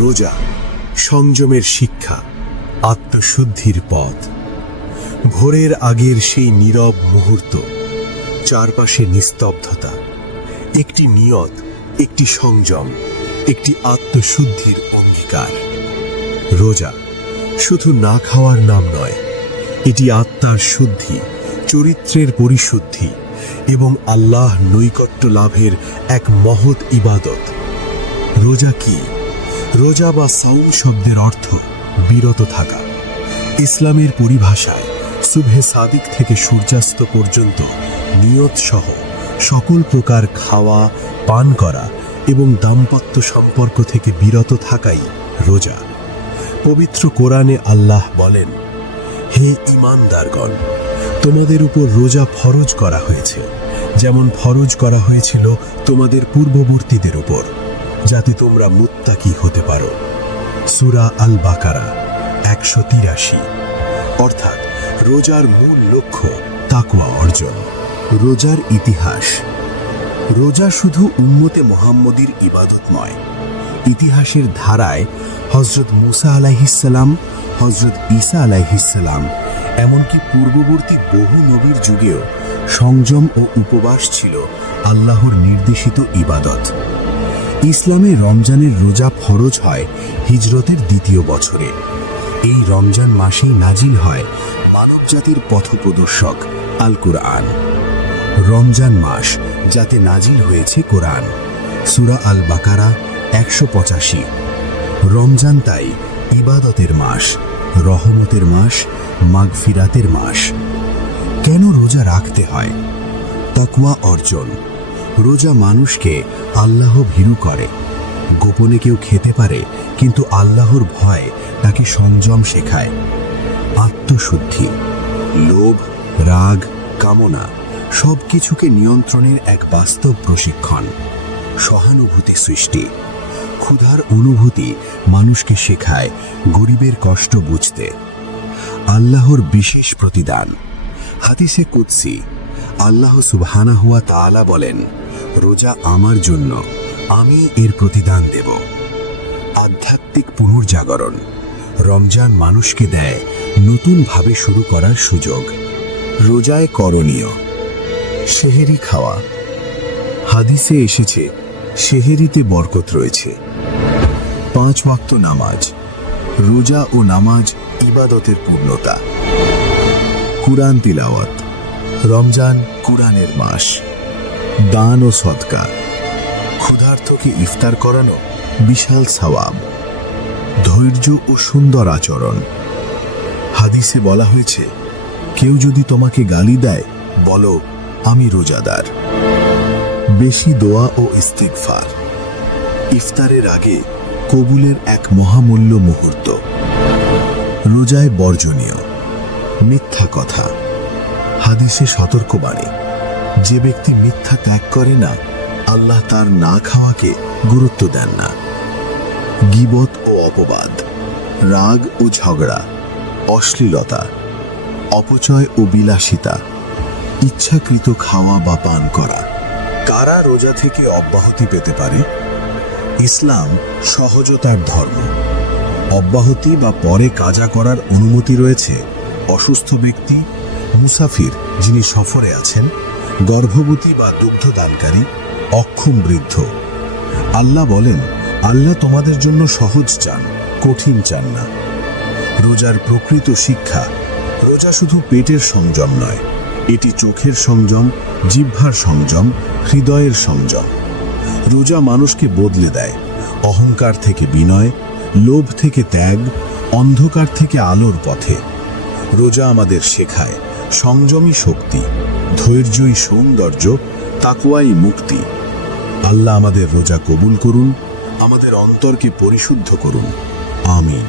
রোজা, সংযমের শিক্ষা, আত্মশুদ্ধির পথ। ভোরের আগের সেই নীরব মুহূর্ত, চারপাশে নিস্তব্ধতা। একটি নিয়ত, একটি সংযম, একটি আত্মশুদ্ধির অঙ্গীকার। রোজা শুধু না খাওয়ার নাম নয়, এটি আত্মার শুদ্ধি, চরিত্রের পরিশুদ্ধি এবং আল্লাহ নৈকট্য লাভের এক মহৎ ইবাদত। রোজা কি? রোজা বা সাউম শব্দের অর্থ বিরত থাকা। ইসলামের পরিভাষায় সুবহে সাদিক থেকে সূর্যাস্ত পর্যন্ত নিয়ত সহ সকল প্রকার খাওয়া, পান করা এবং দাম্পত্য সম্পর্ক থেকে বিরত থাকাই রোজা। পবিত্র কোরআনে আল্লাহ বলেন, হে ইমানদারগণ তোমাদের উপর রোজা ফরজ করা হয়েছে। যেমন ফরজ করা হয়েছিল তোমাদের পূর্ববর্তীদের উপর, যাতে তোমরা মুত্তাকি হতে পারো? সুরা আল বাকারা একশো তিরাশি। অর্থাৎ রোজার মূল লক্ষ্য তাকওয়া অর্জন। রোজার ইতিহাস। রোজা শুধু উম্মতে মোহাম্মদীর ইবাদত নয়, ইতিহাসের ধারায় হজরত মুসা আলাইহিসাল্লাম হজরত ঈসা আলাইহিসাল্লাম এমনকি পূর্ববর্তী বহু নবীর যুগেও সংযম ও উপবাস ছিল আল্লাহর নির্দেশিত ইবাদত। ইসলামে রমজানের রোজা ফরজ হয় হিজরতের দ্বিতীয় বছরে। এই রমজান মাসেই নাজিল হয় মানব মানবজাতির পথপ্রদর্শক আল কুরআন রমজান মাস যাতে নাজিল হয়েছে কোরআন। সুরা আল বাকারা একশো পঁচাশি। রমজান তাই ইবাদতের মাস, রহমতের মাস, মাগফিরাতের মাস। কেন রোজা রাখতে হয়? তাকুয়া অর্জন। রোজা মানুষকে আল্লাহ ভীরু করে। গোপনে কেউ খেতে পারে, কিন্তু আল্লাহর ভয় তাকে সংযম শেখায়। আত্মশুদ্ধি, লোভ, রাগ, কামনা সব কিছুকে নিয়ন্ত্রণের এক বাস্তব প্রশিক্ষণ, সহানুভূতি সৃষ্টি। ক্ষুধার অনুভূতি মানুষকে শেখায় গরিবের কষ্ট বুঝতে। আল্লাহর বিশেষ প্রতিদান। হাদিসে কুৎসি আল্লাহ সুবহানা হুয়া তাআলা বলেন রোজা আমার জন্য, আমি এর প্রতিদান দেব। আধ্যাত্মিক পুনর্জাগরণ, রমজান মানুষকে দেয় নতুনভাবে শুরু করার সুযোগ। রোজায় করণীয়, সেহেরি খাওয়া। হাদিসে এসেছে, সেহেরিতে বরকত রয়েছে। পাঁচ ওয়াক্ত নামাজ, রোজা ও নামাজ ইবাদতের পূর্ণতা। কুরআন তিলাওয়াত, রমজান কুরআনের মাস। দান ও সদকা ক্ষুধার্তকে ইফতার করানো বিশাল সওয়াব। ধৈর্য ও সুন্দর আচরণ। হাদিসে বলা হয়েছে, কেউ যদি তোমাকে গালি দেয়, বলো, আমি রোজাদার। বেশি দোয়া ও ইস্তিগফার। ইফতারের আগে কবুলের এক মহামূল্য মুহূর্ত। রোজায় বর্জনীয়। মিথ্যা কথা। হাদিসে সতর্কবাণী যে ব্যক্তি মিথ্যা ত্যাগ করে না, আল্লাহ তার না খাওয়াকে গুরুত্ব দেন না। গিবত ও অপবাদ, রাগ ও ঝগড়া, অশ্লীলতা, অপচয় ও বিলাসিতা, ইচ্ছাকৃত খাওয়া বা পান করা, কারা রোজা থেকে অব্যাহতি পেতে পারে? ইসলাম সহজতার ধর্ম। অব্যাহতি বা পরে কাজা করার অনুমতি রয়েছে অসুস্থ ব্যক্তি, মুসাফির যিনি সফরে আছেন গর্ভবতী বা দুগ্ধদানকারী অক্ষম বৃদ্ধ। আল্লাহ বলেন, আল্লাহ তোমাদের জন্য সহজ চান, কঠিন চান না। রোজার প্রকৃত শিক্ষা, রোজা শুধু পেটের সংযম নয়, এটি চোখের সংযম, জিহ্বার সংযম, হৃদয়ের সংযম। রোজা মানুষকে বদলে দেয়, অহংকার থেকে বিনয়, লোভ থেকে ত্যাগ, অন্ধকার থেকে আলোর পথে। রোজা আমাদের শেখায়, সংযমী শক্তি। ধৈর্যই সৌন্দর্য তাকুয়াই মুক্তি। আল্লাহ আমাদের রোজা কবুল করুন আমাদের অন্তরকে পরিশুদ্ধ করুন। আমিন।